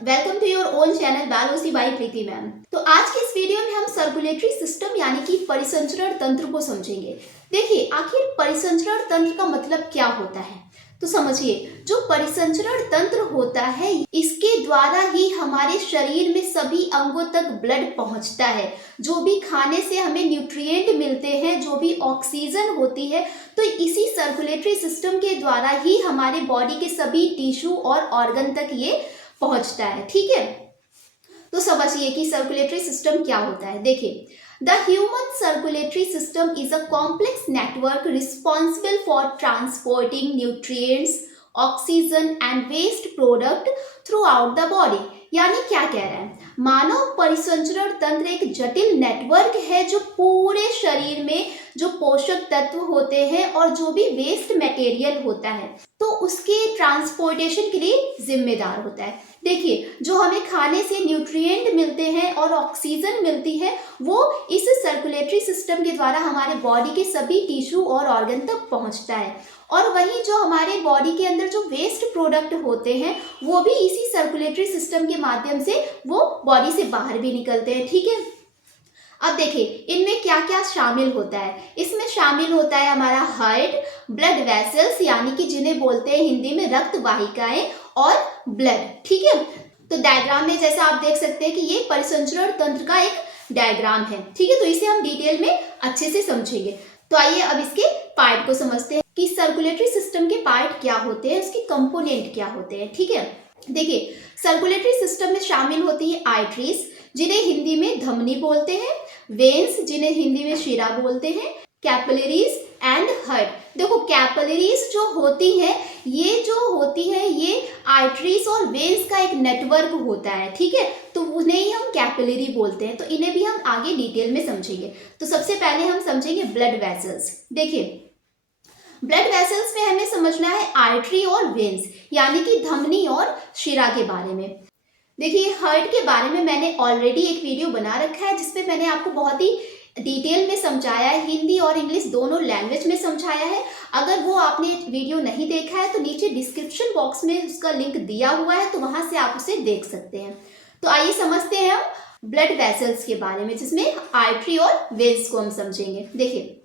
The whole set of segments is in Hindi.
Welcome to your own channel biology by Preeti ma'am. तो आज के इस वीडियो में हम सर्कुलेटरी सिस्टम यानी कि परिसंचरण तंत्र को समझेंगे। देखिए, आखिर परिसंचरण तंत्र का मतलब क्या होता है। तो समझिए, जो परिसंचरण तंत्र होता है इसके द्वारा ही हमारे शरीर में सभी अंगों तक ब्लड पहुंचता है। जो भी खाने से हमें न्यूट्रिएंट मिलते हैं, जो भी ऑक्सीजन होती है, तो इसी सर्कुलेटरी सिस्टम के द्वारा ही हमारे बॉडी के सभी टिश्यू और ऑर्गन तक ये पहुंचता है। ठीक है, तो समझिए कि सर्कुलेटरी सिस्टम क्या होता है। देखिए, the human circulatory system is a complex network responsible for transporting nutrients, oxygen and waste product throughout the body. यानी क्या कह रहा है, मानव परिसंचरण तंत्र एक जटिल नेटवर्क है जो पूरे शरीर में जो पोषक तत्व होते हैं और जो भी वेस्ट मटेरियल होता है तो उसके ट्रांसपोर्टेशन के लिए जिम्मेदार होता है। देखिए, जो हमें खाने से न्यूट्रिएंट मिलते हैं और ऑक्सीजन मिलती है वो इस सर्कुलेटरी सिस्टम के द्वारा हमारे बॉडी के सभी टिश्यू और ऑर्गन तक पहुंचता है। और वहीं जो हमारे बॉडी के अंदर जो वेस्ट प्रोडक्ट होते हैं वो भी इसी सर्कुलेटरी सिस्टम के माध्यम से वो बॉडी से बाहर भी निकलते हैं। ठीक है, अब देखिए इनमें क्या क्या शामिल होता है। इसमें शामिल होता है हमारा हार्ट, ब्लड वेसल्स यानी कि जिन्हें बोलते हैं हिंदी में रक्त वाहिकाएं, और ब्लड। ठीक है, तो डायग्राम में जैसा आप देख सकते हैं कि ये परिसंचरण तंत्र का एक डायग्राम है। ठीक है, तो इसे हम डिटेल में अच्छे से समझेंगे। तो आइए अब इसके पार्ट को समझते हैं कि सर्कुलेटरी सिस्टम के पार्ट क्या होते हैं, उसके कंपोनेंट क्या होते हैं। ठीक है, देखिए सर्कुलेटरी सिस्टम में शामिल होती है आर्टरीज जिन्हें हिंदी में धमनी बोलते हैं, वेन्स जिन्हें हिंदी में शिरा बोलते हैं, कैपिलरीज एंड हार्ट। देखो कैपिलरीज जो होती है ये आर्टरीज और वेन्स का एक नेटवर्क होता है। ठीक है, तो उन्हें ही हम कैपिलरी बोलते हैं। तो इन्हें भी हम आगे डिटेल में समझेंगे। तो सबसे पहले हम समझेंगे ब्लड वेसल्स। देखिए, ब्लड वेसल्स में हमें समझना है आर्टरी और वेन्स यानी कि धमनी और शिरा के बारे में। देखिए, हार्ट के बारे में मैंने ऑलरेडी एक वीडियो बना रखा है जिसपे मैंने आपको बहुत ही डिटेल में समझाया है, हिंदी और इंग्लिश दोनों लैंग्वेज में समझाया है। अगर वो आपने वीडियो नहीं देखा है तो नीचे डिस्क्रिप्शन बॉक्स में उसका लिंक दिया हुआ है, तो वहां से आप उसे देख सकते हैं। तो आइए समझते हैं हम ब्लड वेसल्स के बारे में, जिसमें आर्टरी और वेन्स को हम समझेंगे। देखिए,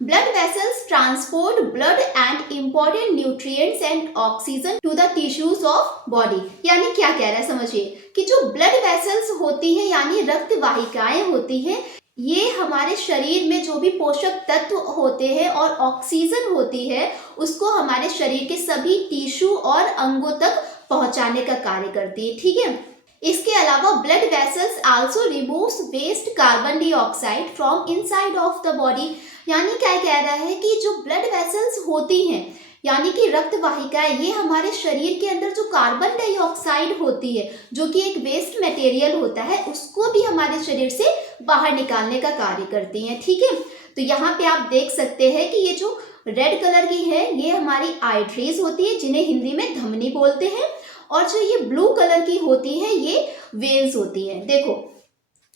blood vessels transport blood and important nutrients and oxygen to the tissues of body। यानी क्या कह रहा है समझिए कि जो blood vessels होती है यानी रक्त वाहिकाएं होती हैं, ये हमारे शरीर में जो भी पोषक तत्व होते हैं और ऑक्सीजन होती है उसको हमारे शरीर के सभी टिश्यू और अंगों तक पहुंचाने का कार्य करती है। ठीक है, इसके अलावा blood vessels also removes waste carbon dioxide from inside of the body. यानी क्या कह रहा है कि जो ब्लड वेसल्स होती हैं यानी कि रक्त वाहिकाएं, ये हमारे शरीर के अंदर जो कार्बन डाइऑक्साइड होती है जो कि एक वेस्ट मटेरियल होता है उसको भी हमारे शरीर से बाहर निकालने का कार्य करती हैं। ठीक है, तो यहाँ पे आप देख सकते हैं कि ये जो रेड कलर की है ये हमारी आर्टरीज होती है जिन्हें हिंदी में धमनी बोलते हैं, और जो ये ब्लू कलर की होती है ये वेन्स होती है। देखो,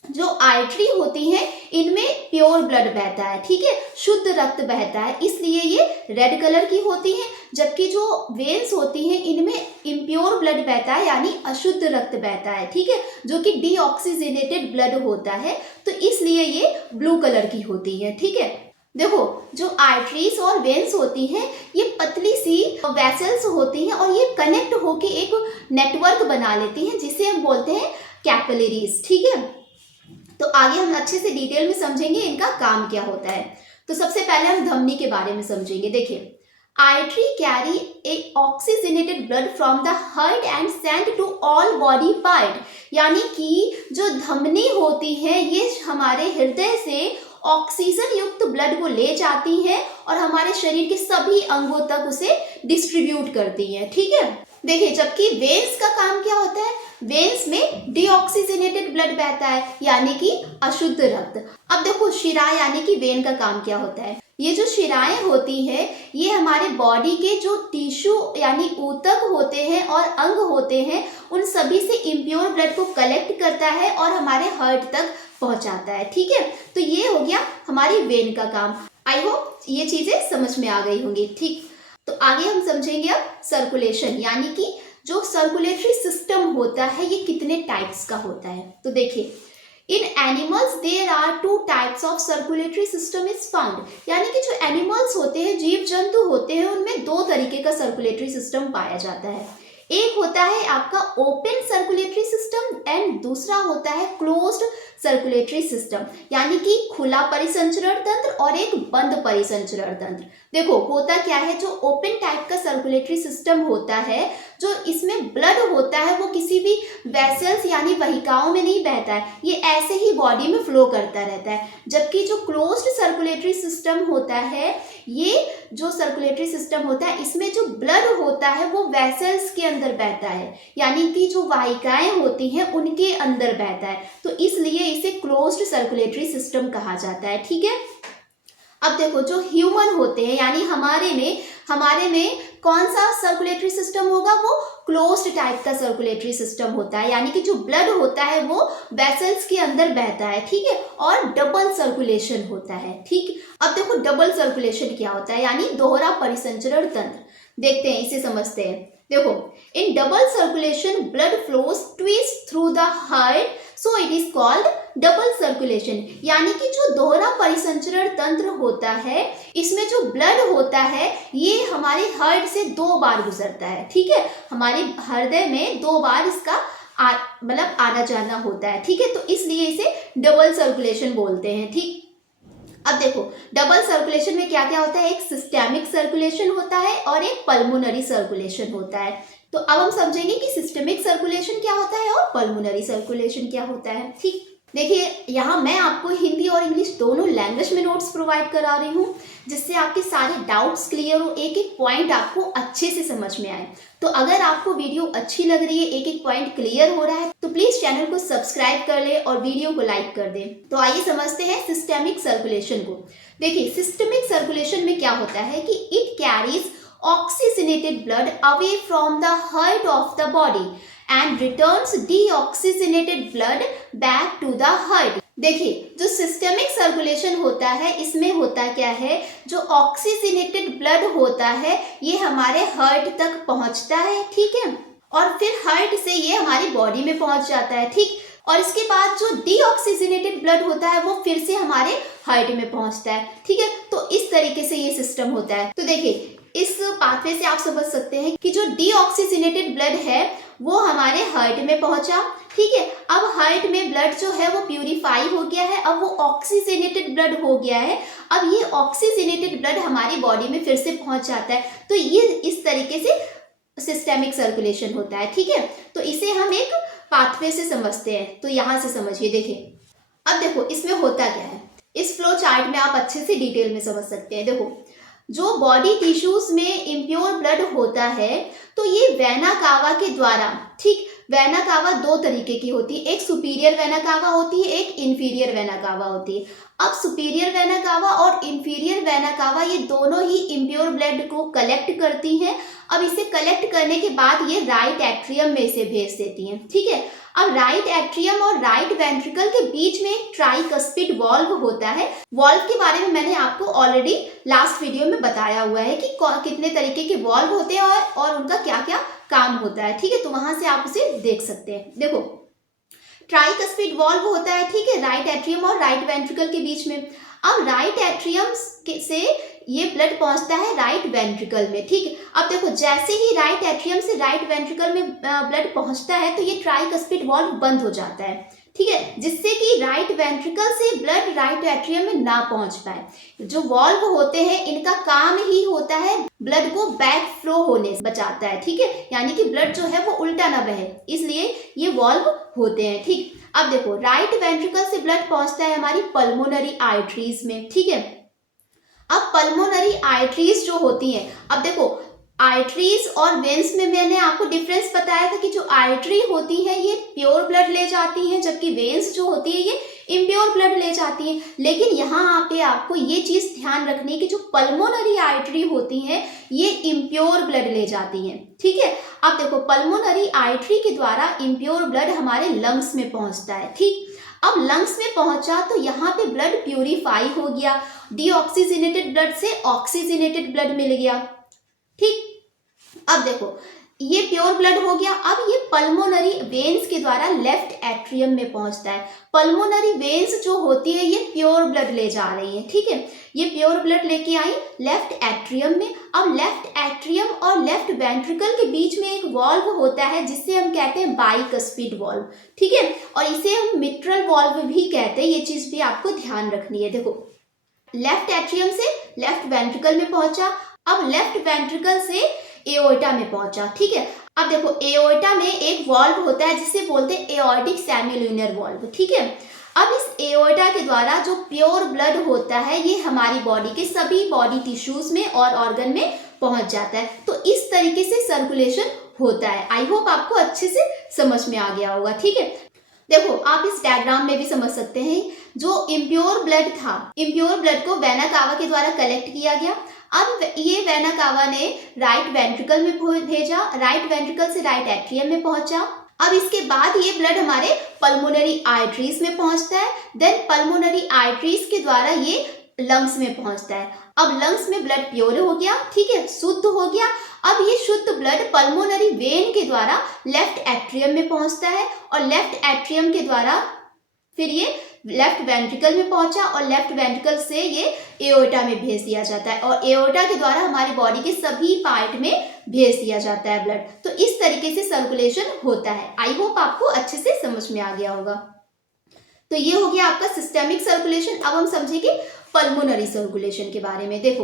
जो आर्टरी होती है इनमें प्योर ब्लड बहता है। ठीक है, शुद्ध रक्त बहता है, इसलिए ये रेड कलर की होती है। जबकि जो वेन्स होती हैं इनमें इम्प्योर ब्लड बहता है यानी अशुद्ध रक्त बहता है। ठीक है, जो कि डीऑक्सीजनेटेड ब्लड होता है, तो इसलिए ये ब्लू कलर की होती है। ठीक है, देखो जो आर्टरीज और वेन्स होती हैं ये पतली सी वेसल्स होती हैं और ये कनेक्ट होके एक नेटवर्क बना लेती हैं जिसे हम बोलते हैं कैपिलरीज। ठीक है, तो आगे हम अच्छे से डिटेल में समझेंगे इनका काम क्या होता है। तो सबसे पहले हम धमनी के बारे में समझेंगे। देखिए, artery carry a oxygenated blood from the heart and send to all body part. यानी कि जो धमनी होती है ये हमारे हृदय से ऑक्सीजन युक्त ब्लड को ले जाती हैं और हमारे शरीर के सभी अंगों तक उसे डिस्ट्रीब्यूट करती हैं। ठीक है, देखिए जबकि वेन्स का काम क्या होता है, वेन्स में डीऑक्सीजनेटेड ब्लड बहता है यानी कि अशुद्ध रक्त। अब देखो शिरा यानी कि वेन का काम क्या होता है, ये जो शिराएं होती है ये हमारे बॉडी के जो टिश्यू यानी ऊतक होते हैं और अंग होते हैं उन सभी से इम्प्योर ब्लड को कलेक्ट करता है और हमारे हार्ट तक पहुंचाता है। ठीक है, तो ये हो गया हमारी वेन का काम। आई होप ये चीजें समझ में आ गई होंगी। ठीक, तो आगे हम समझेंगे अब सर्कुलेशन यानी कि जो सर्कुलेटरी सिस्टम होता है ये कितने टाइप्स का होता है। तो देखिए, in animals there are two types of circulatory system is found, यानी कि जो एनिमल्स होते हैं, जीव जंतु होते हैं, उनमें दो तरीके का सर्कुलेटरी सिस्टम पाया जाता है। एक होता है आपका ओपन सर्कुलेटरी सिस्टम एंड दूसरा होता है क्लोज्ड सर्कुलेटरी सिस्टम, यानी कि खुला परिसंचरण तंत्र और एक बंद परिसंचरण तंत्र। देखो होता क्या है, जो ओपन टाइप का सर्कुलेटरी सिस्टम होता है, जो इसमें ब्लड होता है वो किसी भी वेसल्स यानी वाहिकाओं में नहीं बहता है, ये ऐसे ही बॉडी में फ्लो करता रहता है। जबकि जो क्लोज्ड सर्कुलेटरी सिस्टम होता है, ये जो सर्कुलेटरी सिस्टम होता है, इसमें जो ब्लड होता है वो वेसल्स के अंदर बहता है, यानी कि जो वाहिकाएं होती हैं उनके अंदर बहता है, तो इसलिए इसे क्लोज्ड सर्कुलेटरी सिस्टम कहा जाता है। ठीक है, अब देखो जो ह्यूमन होते हैं, यानी हमारे में कौन सा सर्कुलेटरी सिस्टम होगा, वो क्लोज्ड टाइप का सर्कुलेटरी सिस्टम होता है, यानी कि जो ब्लड होता है वो वेसल्स के अंदर बहता है। ठीक है, और डबल सर्कुलेशन होता है। ठीक, अब देखो डबल सर्कुलेशन क्या होता है, यानी दोहरा परिसंचरण तंत्र। देखते हैं, इसे समझते हैं। देखो, in double circulation blood flows twist through the heart, so it is called double circulation, यानी कि जो दोहरा परिसंचरण तंत्र होता है, इसमें जो ब्लड होता है ये हमारे हार्ट से 2 बार गुजरता है। ठीक है, हमारे हृदय में 2 बार इसका मतलब आना जाना होता है। ठीक है, तो इसलिए इसे डबल सर्कुलेशन बोलते हैं। ठीक, अब देखो डबल सर्कुलेशन में क्या क्या होता है, एक सिस्टेमिक सर्कुलेशन होता है और एक पल्मोनरी सर्कुलेशन होता है। तो अब हम समझेंगे कि सिस्टेमिक सर्कुलेशन क्या होता है और पल्मोनरी सर्कुलेशन क्या होता है। ठीक, देखिए यहाँ मैं आपको हिंदी और इंग्लिश दोनों लैंग्वेज में नोट्स प्रोवाइड करा रही हूँ, जिससे आपके सारे डाउट्स क्लियर हो, एक एक पॉइंट आपको अच्छे से समझ में आए। तो अगर आपको वीडियो अच्छी लग रही है, एक एक पॉइंट क्लियर हो रहा है, तो प्लीज चैनल को सब्सक्राइब कर ले और वीडियो को लाइक कर दे। तो आइए समझते हैं सिस्टेमिक सर्कुलेशन को। देखिए सिस्टेमिक सर्कुलेशन में क्या होता है कि it carries oxygenated blood away from the heart of the body and returns deoxygenated blood back to the heart। देखिए जो सिस्टेमिक सर्कुलेशन होता है, इसमें होता क्या है, जो ऑक्सीजनेटेड ब्लड होता है ये हमारे हार्ट तक पहुंचता है। ठीक है, और फिर हार्ट से ये हमारी बॉडी में पहुंच जाता है। ठीक, और इसके बाद जो डीऑक्सीजनेटेड ब्लड होता है वो फिर से हमारे हार्ट में पहुंचता है। ठीक है, तो इस तरीके से ये सिस्टम होता है। तो देखिए इस पाथवे से आप समझ सकते हैं कि जो डीऑक्सीजनेटेड ब्लड है वो हमारे हार्ट में पहुंचा। ठीक है, अब हार्ट में ब्लड जो है वो प्यूरिफाई हो गया है, अब वो ऑक्सीजनेटेड ब्लड हो गया है। अब ये ऑक्सीजनेटेड ब्लड हमारी बॉडी में फिर से पहुंच जाता है। तो ये इस तरीके से सिस्टेमिक सर्कुलेशन होता है। ठीक है, तो इसे हम एक पाथवे से समझते हैं। तो यहाँ से समझिए, देखिए अब देखो इसमें होता क्या है, इस फ्लो चार्ट में आप अच्छे से डिटेल में समझ सकते हैं। देखो जो बॉडी टिश्यूज में इम्प्योर ब्लड होता है, तो ये वेना कावा के द्वारा, ठीक, वेना कावा 2 तरीके की होती है, एक सुपीरियर वेना कावा होती है, एक इंफीरियर वेना कावा होती है। अब सुपीरियर वेना कावा और इंफीरियर वेना कावा ये दोनों ही इम्प्योर ब्लड को कलेक्ट करती हैं। अब इसे कलेक्ट करने के बाद ये राइट एट्रियम में इसे भेज देती हैं। ठीक है, अब राइट एट्रियम और राइट वेंट्रिकल के बीच में एक ट्राइकस्पिड वॉल्व होता है। वॉल्व के बारे में मैंने आपको ऑलरेडी लास्ट वीडियो में बताया हुआ है कि कितने तरीके के वॉल्व होते हैं और उनका क्या क्या काम होता है। ठीक है, तो वहां से आप उसे देख सकते हैं। देखो ट्राइकस्पिड वॉल्व होता है, ठीक है, राइट एट्रियम और राइट वेंट्रिकल के बीच में। अब राइट एट्रियम से ये ब्लड पहुंचता है राइट वेंट्रिकल में। ठीक है, अब देखो जैसे ही राइट एट्रियम से राइट वेंट्रिकल में ब्लड पहुंचता है तो ये ट्राइकस्पिड वॉल्व बंद हो जाता है। ठीक है, जिससे कि राइट वेंट्रिकल से ब्लड राइट एट्रियम में ना पहुंच पाए। जो वॉल्व होते हैं इनका काम ही होता है ब्लड को बैक फ्लो होने से बचाता है। ठीक है, यानी कि ब्लड जो है वो उल्टा ना बहे, इसलिए ये वॉल्व होते हैं। ठीक, अब देखो राइट वेंट्रिकल से ब्लड पहुंचता है हमारी पल्मोनरी आर्टरीज में। ठीक है, अब पल्मोनरी आर्टरीज जो होती हैं, अब देखो आर्टरीज और वेन्स में मैंने आपको डिफरेंस बताया था कि जो आर्टरी होती है ये प्योर ब्लड ले जाती हैं, जबकि वेन्स जो होती है ये इम्प्योर ब्लड ले जाती हैं। लेकिन यहाँ पे आपको ये चीज ध्यान रखनी है कि जो पल्मोनरी आर्टरी होती हैं ये इम्प्योर ब्लड ले जाती हैं। ठीक है, अब देखो पल्मोनरी आर्टरी के द्वारा इम्प्योर ब्लड हमारे लंग्स में पहुंचता है। ठीक, अब लंग्स में पहुंचा तो यहाँ पे ब्लड प्यूरिफाई हो गया, डीऑक्सीजनेटेड ब्लड से ऑक्सीजनेटेड ब्लड मिल गया। ठीक, अब देखो ये प्योर ब्लड हो गया। अब ये पल्मोनरी वेन्स के द्वारा लेफ्ट एट्रियम में पहुंचता है। पल्मोनरी वेन्स जो होती है ये प्योर ब्लड ले जा रही है, ठीक है। ये प्योर ब्लड लेके आई लेफ्ट एट्रियम में। अब लेफ्ट एट्रियम और लेफ्ट वेंट्रिकल के बीच में एक वॉल्व होता है जिससे हम कहते हैं बाइकस्पिड वॉल्व, ठीक है, और इसे हम मिट्रल वॉल्व भी कहते हैं। ये चीज भी आपको ध्यान रखनी है। देखो, लेफ्ट एट्रियम से लेफ्ट वेंट्रिकल में पहुंचा, अब लेफ्ट वेंट्रिकल से एओर्टा में पहुंचा, ठीक है। अब देखो, एओर्टा में एक वॉल्व होता है जिसे बोलते हैं एओर्टिक सेमिलुनर वॉल्व, ठीक है। अब इस एओर्टा के द्वारा जो प्योर ब्लड होता है ये हमारी बॉडी के सभी बॉडी टिश्यूज में और ऑर्गन में पहुंच जाता है। तो इस तरीके से सर्कुलेशन होता है। आई होप आपको अच्छे से समझ में आ गया होगा, ठीक है। देखो, आप इस डायग्राम में भी समझ सकते हैं, जो इम्प्योर ब्लड था, इम्प्योर ब्लड को वेना कावा के द्वारा कलेक्ट किया गया। अब ये वेना कावा ने राइट वेंट्रिकल में भेजा, राइट वेंट्रिकल से राइट एट्रियम में पहुंचा। अब इसके बाद ये ब्लड हमारे पल्मोनरी आर्टरीज में पहुंचता है। देन पल्मोनरी आर्टरीज के द्वारा ये लंग्स में पहुंचता है। अब लंग्स में ब्लड प्योर हो गया, ठीक है, शुद्ध हो गया। अब ये शुद्ध ब्लड पल्मोनरी वेन के द्वारा लेफ्ट एट्रियम में पहुंचता है और लेफ्ट एट्रियम के द्वारा फिर ये लेफ्ट वेंट्रिकल में पहुंचा और लेफ्ट वेंट्रिकल से ये एओर्टा में भेज दिया जाता है और एओर्टा के द्वारा हमारी बॉडी के सभी पार्ट में भेज दिया जाता है ब्लड। तो इस तरीके से सर्कुलेशन होता है। आई होप आपको अच्छे से समझ में आ गया होगा। तो ये हो गया आपका सिस्टेमिक सर्कुलेशन। अब हम समझेंगे पल्मोनरी सर्कुलेशन के बारे में। देखो,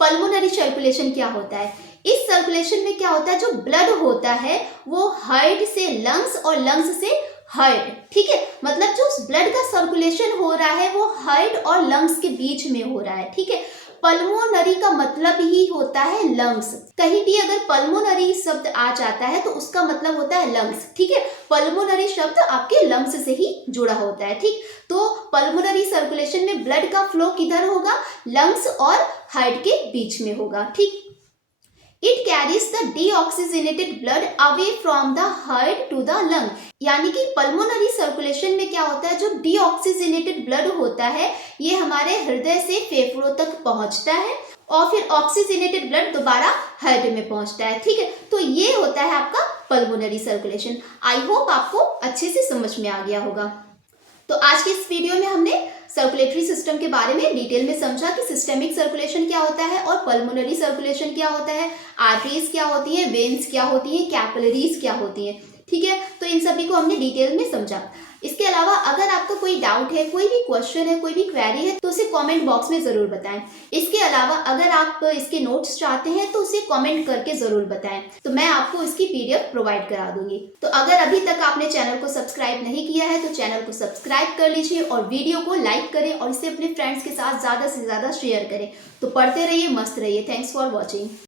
पल्मोनरी सर्कुलेशन क्या होता है। इस सर्कुलेशन में क्या होता है, जो ब्लड होता है वो हार्ट से लंग्स और लंग्स से हार्ट, ठीक है, मतलब जो ब्लड का सर्कुलेशन हो रहा है वो हार्ट और लंग्स के बीच में हो रहा है, ठीक है। पल्मोनरी का मतलब ही होता है लंग्स। कहीं भी अगर पल्मोनरी शब्द आ जाता है तो उसका मतलब होता है लंग्स, ठीक है। पल्मोनरी शब्द आपके लंग्स से ही जुड़ा होता है, ठीक। तो पल्मोनरी सर्कुलेशन में ब्लड का फ्लो किधर होगा, लंग्स और हार्ट के बीच में होगा, ठीक। It carries the deoxygenated blood away from the heart to the lung। यानी कि पल्मोनरी सर्कुलेशन में क्या होता है, जो डीऑक्सीजनेटेड ब्लड होता है ये हमारे हृदय से फेफड़ों तक पहुंचता है और फिर ऑक्सीजनेटेड ब्लड दोबारा हार्ट में पहुंचता है, ठीक है। तो ये होता है आपका पल्मोनरी सर्कुलेशन। आई होप आपको अच्छे से समझ में आ गया होगा। तो आज के इस वीडियो में हमने सर्कुलेटरी सिस्टम के बारे में डिटेल में समझा कि सिस्टेमिक सर्कुलेशन क्या होता है और पल्मोनरी सर्कुलेशन क्या होता है, आर्टरीज क्या होती है, वेन्स क्या होती है, कैपिलरीज क्या होती है, ठीक है। तो इन सभी को हमने डिटेल में समझा। इसके अलावा अगर आपको कोई डाउट है, कोई भी क्वेश्चन है, कोई भी क्वेरी है तो उसे कमेंट बॉक्स में ज़रूर बताएं। इसके अलावा अगर आप इसके नोट्स चाहते हैं तो उसे कमेंट करके ज़रूर बताएं, तो मैं आपको इसकी PDF प्रोवाइड करा दूंगी। तो अगर अभी तक आपने चैनल को सब्सक्राइब नहीं किया है तो चैनल को सब्सक्राइब कर लीजिए और वीडियो को लाइक करें और इसे अपने फ्रेंड्स के साथ ज़्यादा से ज़्यादा शेयर करें। तो पढ़ते रहिए, मस्त रहिए। Thanks for watching.